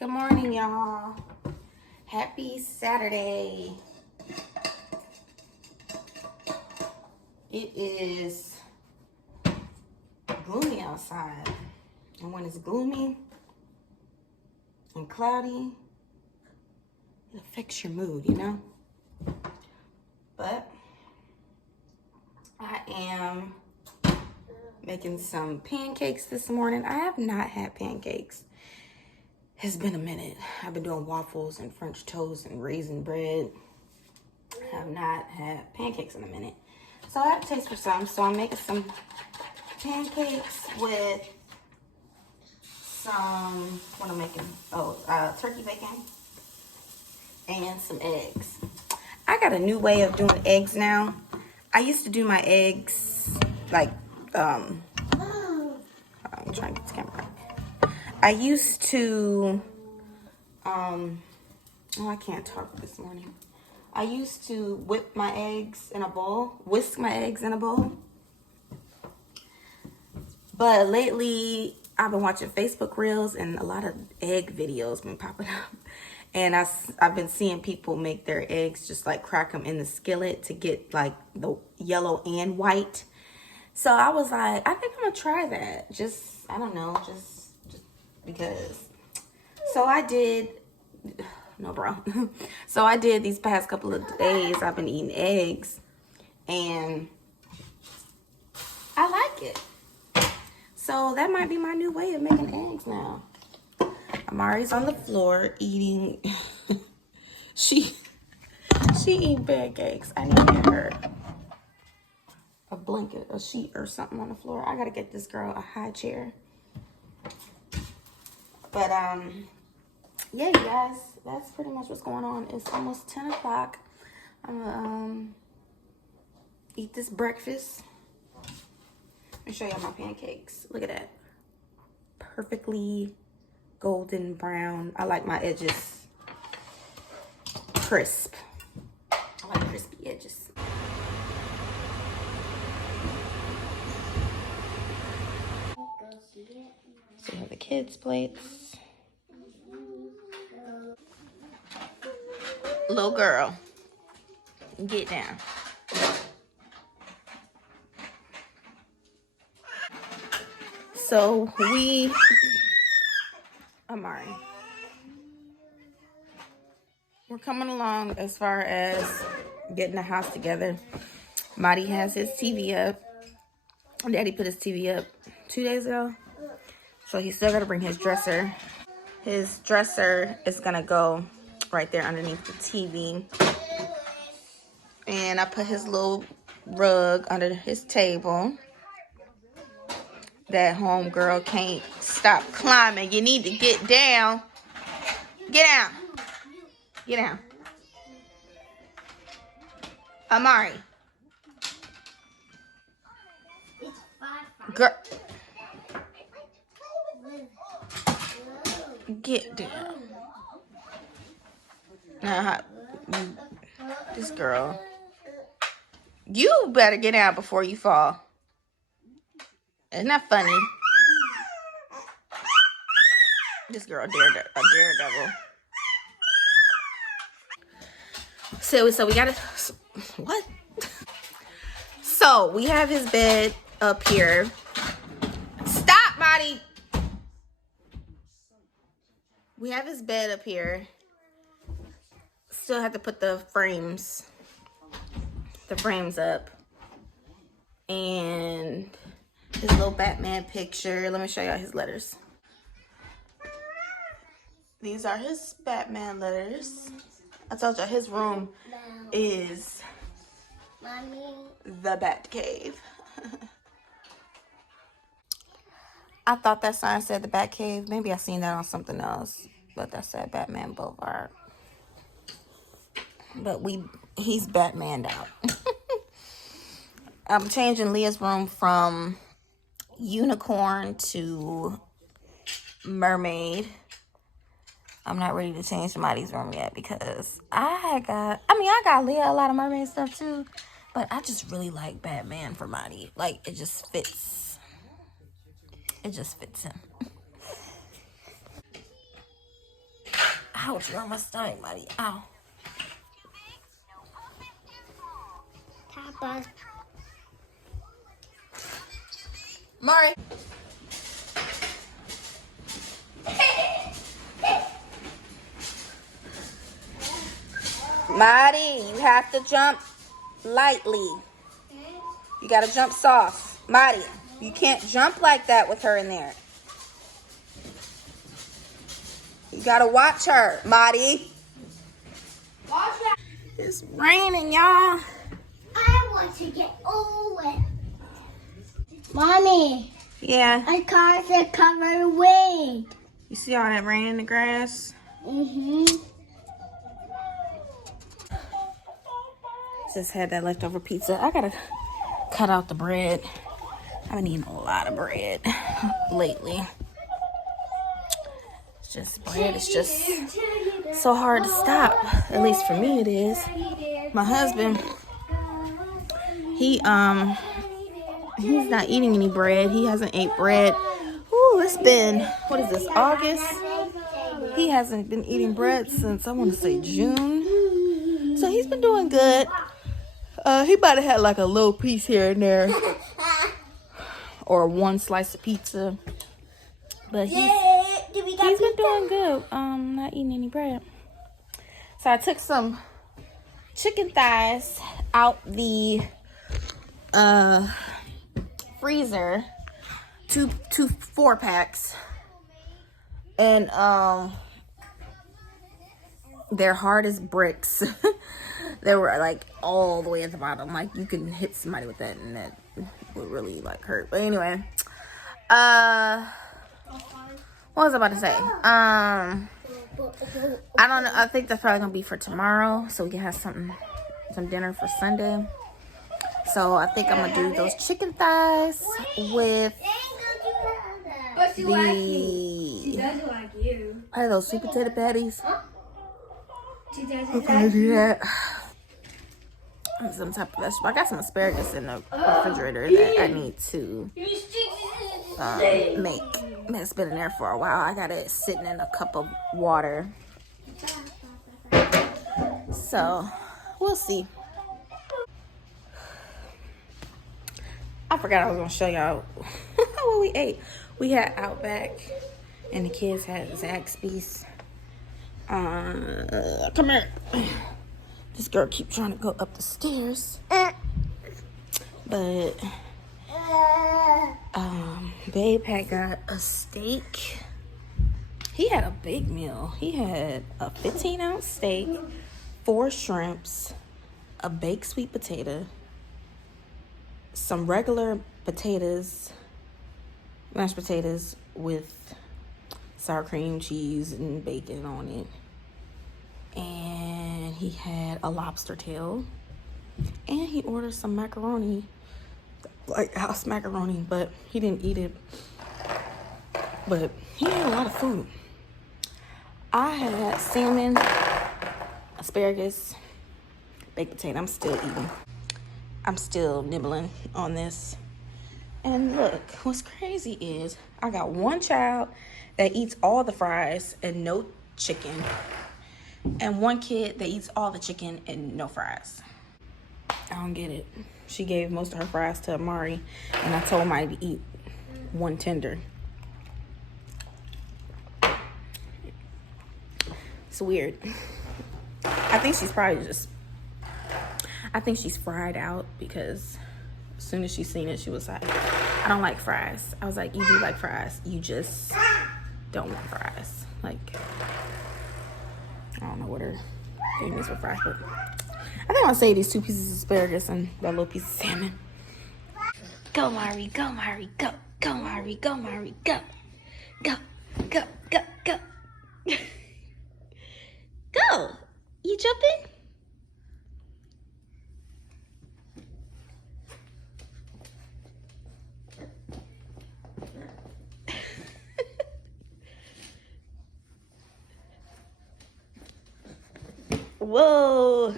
Good morning, y'all. Happy Saturday. It is gloomy outside. And when it's gloomy and cloudy, it affects your mood, you know? But I am making some pancakes this morning. I have not had pancakes. It's been a minute. I've been doing waffles and French toast and raisin bread. I have not had pancakes in a minute. So I have a taste for some. So I'm making some pancakes with some, what I'm making? Turkey bacon and some eggs. I got a new way of doing eggs now. I used to do my eggs like, I'm trying to get this camera right. I used to, oh, I can't talk this morning. I used to whisk my eggs in a bowl. But lately, I've been watching Facebook Reels and a lot of egg videos been popping up. And I've been seeing people make their eggs, just like crack them in the skillet to get like the yellow and white. So I was like, I think I'm gonna try that. I don't know, just because. So I did, no bro. So I did these past couple of days, I've been eating eggs and I like it. So that might be my new way of making eggs now. Amari's on the floor eating. she eating pancakes. I need to get her a blanket, a sheet, or something on the floor. I gotta get this girl a high chair. But yeah, you guys, that's pretty much what's going on. It's almost 10 o'clock. I'm gonna eat this breakfast. Let me show y'all my pancakes. Look at that. Perfectly golden brown. I like my edges crisp. I like crispy edges. So we have the kids' plates. Little girl, get down. So Amari, we're coming along as far as getting the house together. Marty has his TV up. Daddy put his TV up 2 days ago. So he's still got to bring his dresser. His dresser is going to go right there underneath the TV. And I put his little rug under his table. That homegirl can't stop climbing. You need to get down. Get down. Get down. Amari. Girl. Get down. Now, this girl. You better get down before you fall. Isn't that funny? This girl, a daredevil. So we gotta, what? So we have his bed up here. Stop, Marty. We have his bed up here. Still have to put the frames up. And his little Batman picture. Let me show y'all his letters. These are his Batman letters. I told y'all his room is the Bat Cave. I thought that sign said the Bat Cave. Maybe I seen that on something else. But that said Batman Boulevard. But he's Batmaned out. I'm changing Leah's room from unicorn to mermaid. I'm not ready to change somebody's room yet because I got Leah a lot of mermaid stuff too, but I just really like Batman for Marty. Like it just fits him. Ouch, you're on my stomach, buddy. Ow. Papa. Mari. Marty, you have to jump lightly. You gotta jump soft. Marty, you can't jump like that with her in there. You gotta watch her, Marty. It's raining, y'all. I want to get all wet. Mommy, Yeah. my car's are covered with. You see all that rain in the grass? Just had that leftover pizza. I gotta cut out the bread. I've been eating a lot of bread lately. It's just bread. It's just so hard to stop. At least for me it is. My husband, he's not eating any bread. He hasn't ate bread. Ooh, it's been, what is this, August? He hasn't been eating bread since, I want to say, June. So he's been doing good. He might have had like a little piece here and there. Or one slice of pizza. But he's been doing good. Not eating any bread. So I took some chicken thighs out the freezer. Two 4-packs. And they're hard as bricks. They were like all the way at the bottom. Like you can hit somebody with that and that would really like hurt. But anyway, what was I about to say? I don't know. I think that's probably gonna be for tomorrow, so we can have some dinner for Sunday. So I think I'm gonna do those chicken thighs with She doesn't like you. Are those sweet potato patties? She doesn't We're gonna do that. Some type of vegetable. I got some asparagus in the refrigerator that I need to make. It's been in there for a while. I got it sitting in a cup of water. So, we'll see. I forgot I was gonna show y'all what we ate. We had Outback, and the kids had Zaxby's. Come here. This girl keep trying to go up the stairs. But Babe had got a steak. He had a big meal. He had a 15-ounce steak, 4 shrimps, a baked sweet potato, some regular potatoes, mashed potatoes with sour cream, cheese, and bacon on it. And he had a lobster tail. And he ordered some macaroni, like house macaroni, but he didn't eat it. But he had a lot of food. I had salmon, asparagus, baked potato. I'm still eating. I'm still nibbling on this. And look, what's crazy is I got one child that eats all the fries and no chicken. And one kid that eats all the chicken and no fries. I don't get it. She gave most of her fries to Amari, and I told Amari to eat one tender. It's weird. I think she's probably I think she's fried out because as soon as she seen it, she was like, I don't like fries. I was like, you do like fries. You just don't want fries. Like, I don't know what her thing is with fries, but I think I'll save these 2 pieces of asparagus and that little piece of salmon. Go, Mari, go, Mari, go. Go, Mari, go, Mari, go. Go, go, go, go. Go. You jumping? Whoa.